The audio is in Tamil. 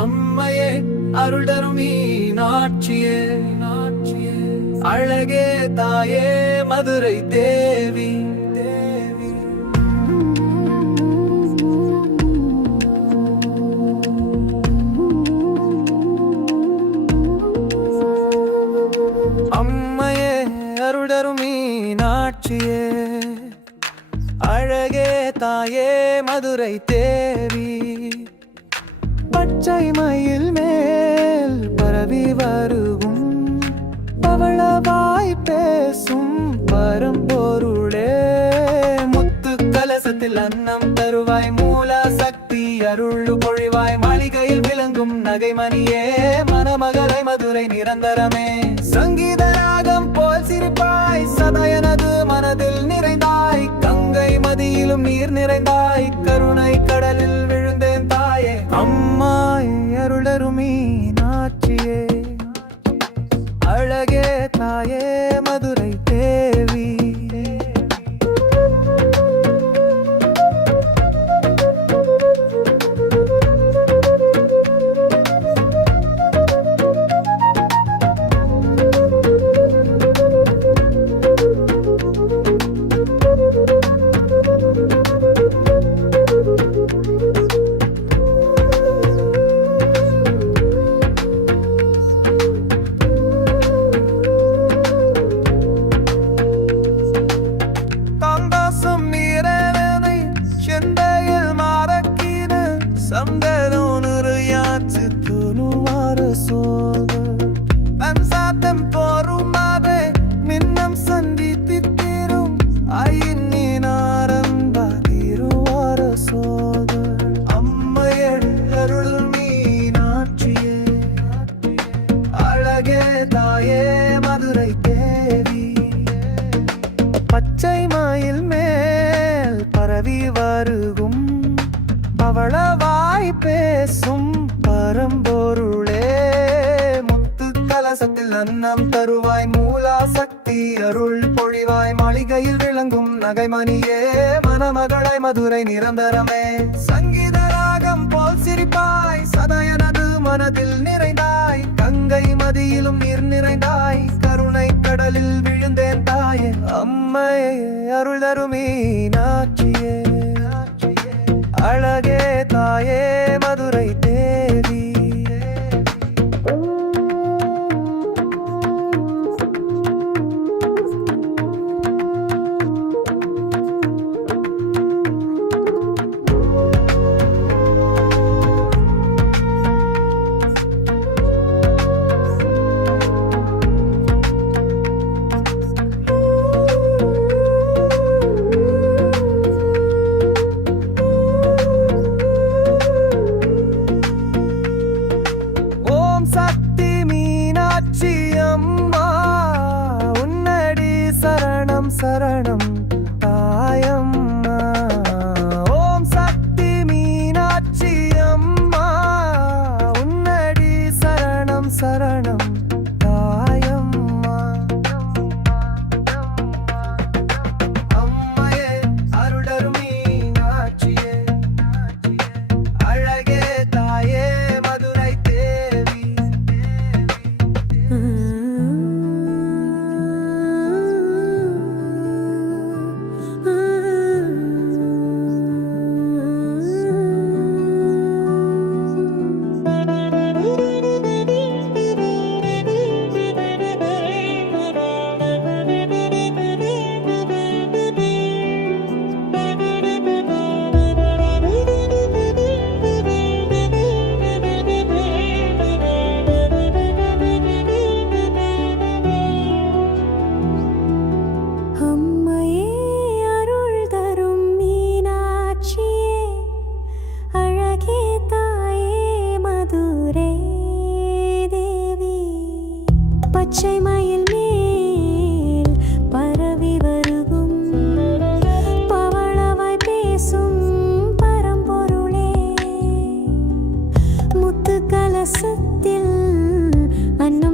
அம்மையே அருள் தரும் மீனாட்சியே, அழகே தாயே மதுரை தேவி. அம்மையே அருள் தரும் மீனாட்சியே, அழகே தாயே மதுரை தேவி. பச்சை மயில் மேல் பரவி வருகும் பவளவாய் பேசும் பரம்பொருளே, முத்து கலசத்தில் அன்னம் தருவாய் மூல சக்தி அருள் பொழிவாய், மாளிகையில் விளங்கும் நகைமணியே மணமகளை மதுரை நிரந்தரமே. சங்கீத ராகம் போல் சிரிப்பாய் சதயனது மனதில் நிறைந்தாய், கங்கை மதியிலும் நீர் நிறைந்தாய், கருணை கடலில் விழுந்தேன் தாயே. அம்மாய் அருளரும் மீனாட்சியே, அழகே தாயே மதுரை தேவி. பச்சை மயில் மேல் பரவி வருகும் பவளவாய் பேசும் பரம்பொருளே, முத்து கலசத்தில் அன்னம் தருவாய் மூலா சக்தி அருள் பொழிவாய், மாளிகையில் விளங்கும் நகைமணியே மணமகளை மதுரை நிரந்தரமே. சங்கீத ராகம் போல் சிரிப்பாய் சதயனது மனதில் நிறைந்தாய், கங்கை மதியிலும் நீர் நிறைந்தாய், கருணை கடலில் விழுந்தேன் தாயே. அம்மையே அருள் தரும் மீனாட்சியே, அழகே தாயே மதுரை தேவி. சரணம் தாயம்மா, ஓம் சக்தி மீனாட்சி அம்மா, உன்னடி சரணம் சரணம் தாயம்மா. அம்மையே அருளரும் மீனாட்சியே, அழகே தாயே மதுரை தேவி. பச்சை மயில் மேல் பரவி வருகும் பவளவாய் பேசும் பரம்பொருளே, முத்து கலசத்தில் அன்னம்